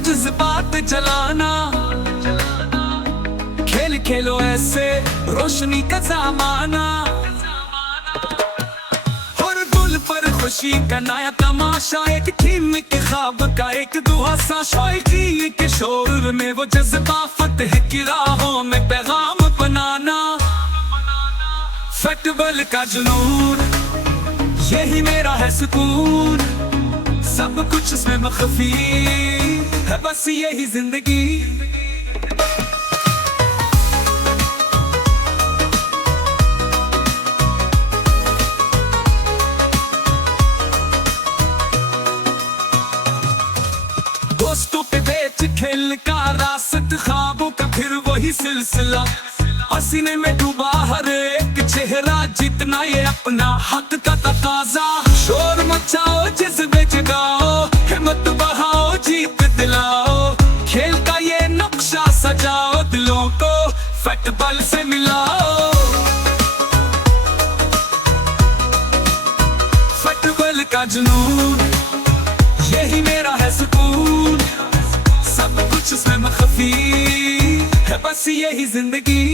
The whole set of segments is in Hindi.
जज्बात जलाना, खेल खेलो ऐसे रोशनी का ज़माना। हर गुल पर खुशी का नया तमाशा, एक थीम के ख्वाब का एक दुआ सा, शायरी के शोर में वो जज्बा, फतेह की राहों में पैगाम बनाना। फुटबॉल का जुनून यही मेरा है सुकून, सब कुछ इसमें मख्फी है, बस यही जिंदगी। दोस्तों के बीच खेल का रास्ता, ख्वाबों का फिर वही सिलसिला, पसीने में डूबा हर एक चेहरा, जितना ये अपना हक का तकाजा। शोर मचाओ जज्बे जगाओ, हिम्मत बढ़ाओ जीत दिलाओ, खेल का ये नक्शा सजाओ, दिलों को फुटबॉल से मिलाओ। फुटबॉल का जुनून यही मेरा है सुकून, सब कुछ उसमें मख्फी है, बस यही जिंदगी।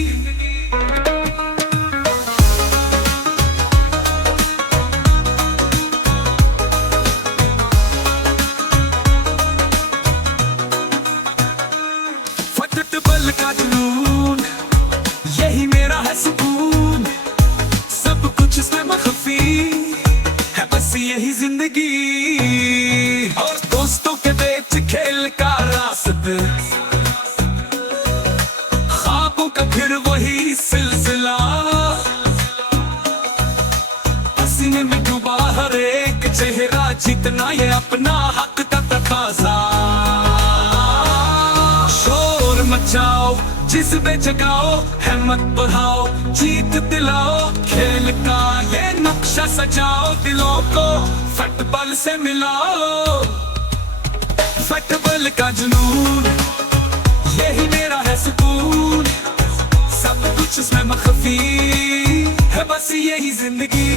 फुटबॉल का जुनून यही मेरा है सुकून, सब कुछ उसमें मख्फी है, बस यही जिंदगी। और दोस्तों के बीच खेल का रास्ता, ख्वाबों का फिर वही सिलसिला, पसीने में डूबा हर एक चेहरा, जितना ये अपना हक का तकाजा। शोर मचाओ जज्बे जगाओ, हिम्मत बढ़ाओ जीत दिलाओ, खेल का ये नक्शा सजाओ, दिलों को फुटबॉल से मिलाओ। फुटबॉल का जुनून यही मेरा है सुकून, सब कुछ उसमें मख्फी है, बस यही जिंदगी।